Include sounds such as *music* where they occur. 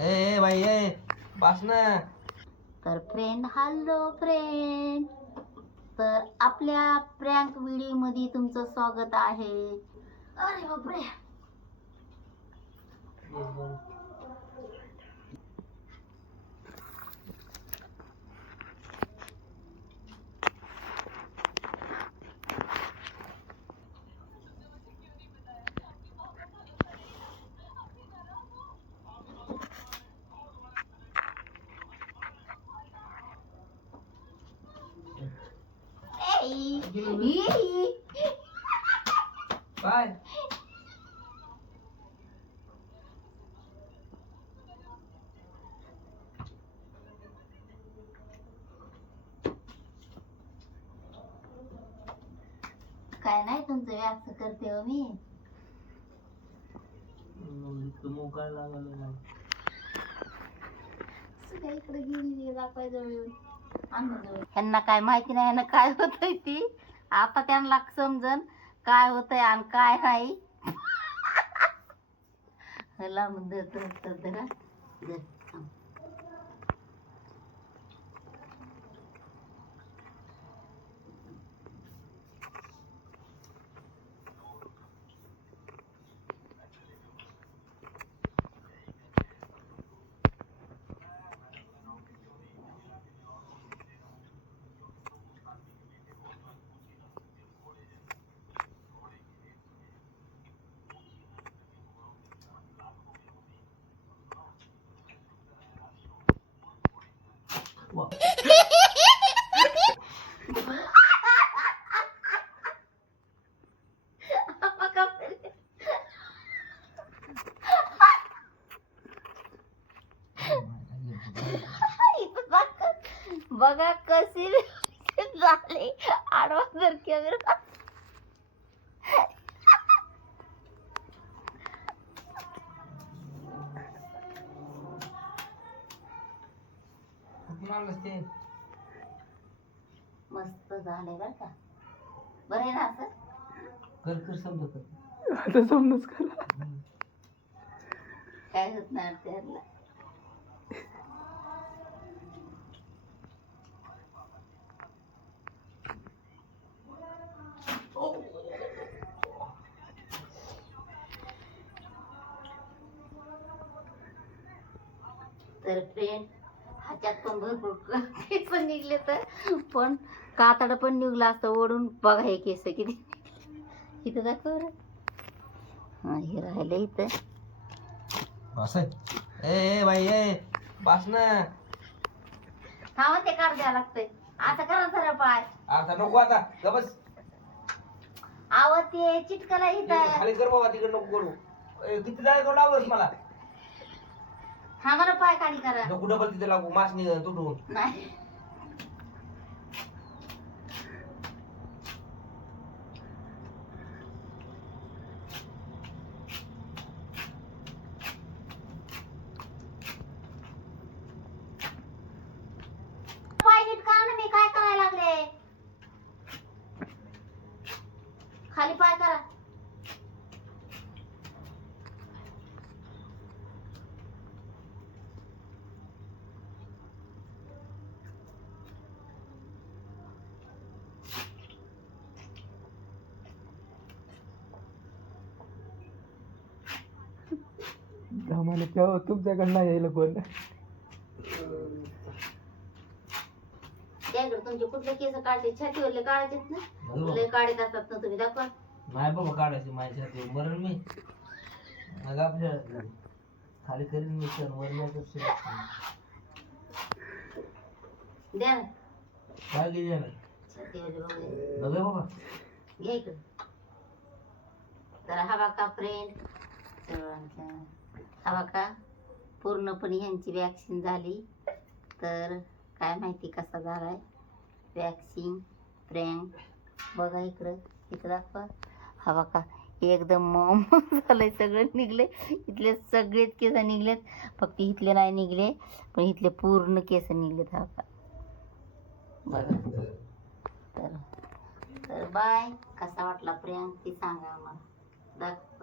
ए ए बाई ए बस ना तर फ्रेंड हॅलो फ्रेंड तर आपल्या प्रँक व्हिडिओमध्ये तुमचं स्वागत आहे. अरे बापरे. बाय. काय नाही तुमचं व्यास करते हो मी. मोकाय लागलं इकडे गेली दाखवायचं ह्यांना काय माहिती नाही ह्यांना काय होतंय ती? आता त्यांना समजन काय होतंय आणि काय नाही. लांबून धर, धर, धर, धर, हा. धर, थांब. बघा इथं बघा. बघा कशी झाली. आडवा जर कॅमेरा मस्त झाले बर का. बरं आहे ना असं? कर कर समजा कर. आता समजूच करा. काय होत नाही त्याला तर फ्रेंड ह्याच्यात पण भरपूर केस निघले तर. पण कातड पण निघलं असतं ओढून. बघा हे केस किती. इथं दाखव. हा हे राहिलं इथं. बस ए बाई ए बस ना थांबा ते काढ द्यावं लागतंय. असं करा सरळ पाय. आता नको आता. बस. आव ते चिटकला इथं. खाली कर बाबा तिकडे नको करू. ए, किती जाय करू? लावस मला. थांबा ना पाय खाली करा. नको डबल तिथे लागू मास निघ तुटून. नाही पाय नीट करा ना मी काय करायला लागले खाली पाय करा आम्हाला तेव्हा तुमच्याकडनं यायला कोण. त्याकडे तुमचे कुठले केस काढते? छातीवरले काढायचेत ना लय काढत असतात ना तुम्ही? दाखवा. नाही बाबा काढायची माझ्या छाती मरण मी. मग आपल्या खाली करीन मी. द्या ना. काय गेली ना. छातीवरले बघू नव्हे बाबा. घ्या इकडं. तर हा बघा फ्रेंड हवा का? बघा पूर्णपणे ह्यांची वॅक्सिन झाली. तर काय माहिती कसा झाला आहे वॅक्सिन प्रँक बघा इकडं. इथं दाखवा. हा बघा एकदम मम *laughs* झालंय. सगळं निघले. इथले सगळेच केस निघलेत. फक्त इथले नाही निघले पण इथले पूर्ण केस निघलेत. हा बघा बघा. तर तर बाय. कसा वाटला प्रियांक ती सांगा आम्हाला. दाख